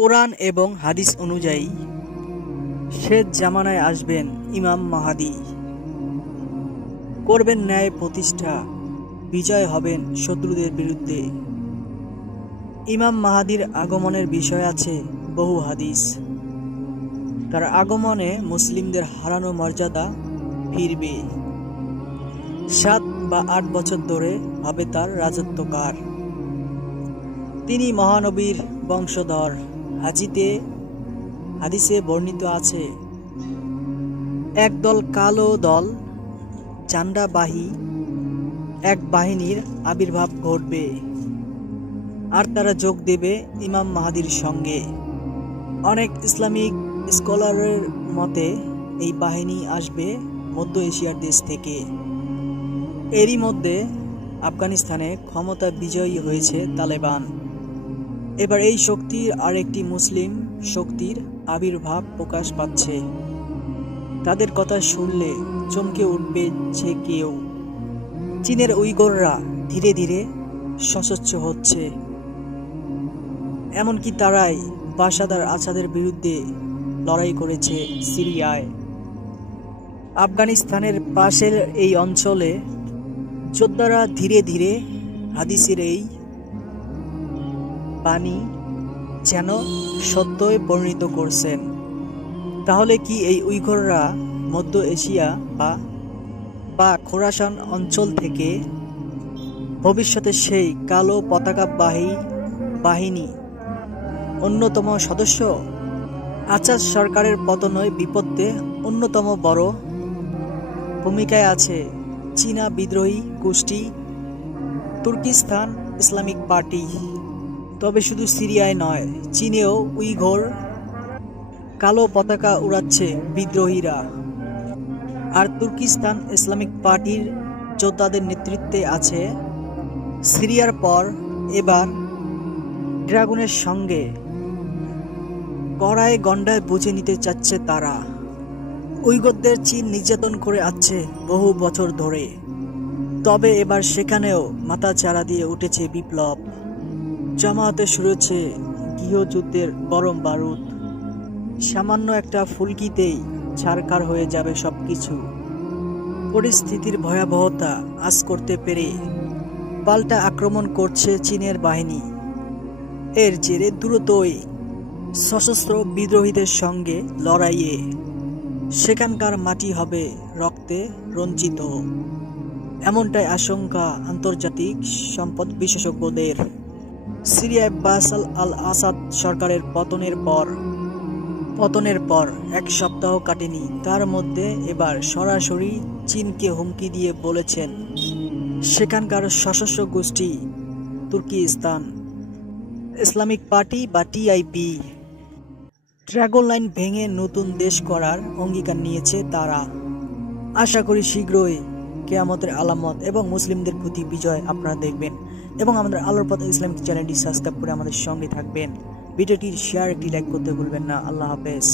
কোরআন এবং হাদিস অনুযায়ী শেষ জামানায় আসবেন ইমাম মাহাদি, করবেন ন্যায় প্রতিষ্ঠা, বিজয় হবেন শত্রুদের বিরুদ্ধে। ইমাম মাহাদির আগমনের বিষয় আছে বহু হাদিস। তার আগমনে মুসলিমদের হারানো মর্যাদা ফিরবে। 7 বা 8 বছর ধরে হবে তার রাজত্বকাল। তিনি মহানবীর বংশধর। হাদিসে বর্ণিত আছে, একদল কালো দল ঝান্ডাবাহী এক বাহিনীর আবির্ভাব ঘটবে, আর তারা যোগ দেবে ইমাম মাহাদির সঙ্গে। অনেক ইসলামিক স্কলারের মতে এই বাহিনী আসবে মধ্য এশিয়ার দেশ থেকে। এরই মধ্যে আফগানিস্তানে ক্ষমতা বিজয়ী হয়েছে তালেবান। এবার এই শক্তির আরেকটি মুসলিম শক্তির আবির্ভাব প্রকাশ পাচ্ছে। তাদের কথা শুনলে চমকে উঠবে যে কেউ। চীনের উইগররা ধীরে ধীরে সশস্ত্র হচ্ছে। এমনকি তারাই বাশার আসাদের বিরুদ্ধে লড়াই করেছে সিরিয়ায়। আফগানিস্তানের পাশের এই অঞ্চলে যোদ্ধারা ধীরে ধীরে হাদিসের এই বাণী যেন সত্যই পরিণত করছেন। তাহলে কি এই উইঘররা মধ্য এশিয়া বা খোরাসান অঞ্চল থেকে ভবিষ্যতে সেই কালো পতাকাবাহী বাহিনী অন্যতম সদস্য? আচাদ সরকারের পতনের বিপদে অন্যতম বড় ভূমিকায় আছে চীনা বিদ্রোহী গোষ্ঠী তুর্কিস্তান ইসলামিক পার্টি। তবে শুধু সিরিয়ায় নয়, চীনেও উইঘর কালো পতাকা উড়াচ্ছে বিদ্রোহীরা। আর তুর্কিস্তান ইসলামিক পার্টির যোদ্ধাদের নেতৃত্বে আছে। সিরিয়ার পর এবার ড্রাগনের সঙ্গে কড়ায় গন্ডায় বুঝে নিতে চাচ্ছে তারা। উইঘরদের চীন নির্যাতন করে আসছে বহু বছর ধরে। তবে এবার সেখানেও মাথাচাড়া দিয়ে উঠেছে বিপ্লব। জামায়াতে শুরু হচ্ছে গৃহযুদ্ধের গরম বারুদ। সামান্য একটা ফুলকিতেই ছারখার হয়ে যাবে সবকিছু। পরিস্থিতির ভয়াবহতা আঁচ করতে পেরে পাল্টা আক্রমণ করছে চীনের বাহিনী। এর জেরে দ্রুতই সশস্ত্র বিদ্রোহীদের সঙ্গে লড়াইয়ে সেখানকার মাটি হবে রক্তে রঞ্জিত, এমনটাই আশঙ্কা আন্তর্জাতিক সম্পদ বিশেষজ্ঞদের। সিরিয়ায় বাশার আল আসাদ সরকারের পতনের পর 1 সপ্তাহ কাটেনি, তার মধ্যে এবার সরাসরি চীনকে হুমকি দিয়ে বলেছেন সেখানকার সশস্ত্র গোষ্ঠী তুর্কিস্তান ইসলামিক পার্টি বা টিআইপি ড্রাগন লাইন ভেঙে নতুন দেশ করার অঙ্গীকার নিয়েছে তারা। আশা করি শীঘ্রই কিয়ামতের আলামত এবং মুসলিমদের প্রতি বিজয় আপনারা দেখবেন। এবং আমাদের আলোর পথ ইসলামিক চ্যানেলটি সাবস্ক্রাইব করে আমাদের সঙ্গে থাকবেন। ভিডিওটি শেয়ার, একটি লাইক করতে ভুলবেন না। আল্লাহ হাফেজ।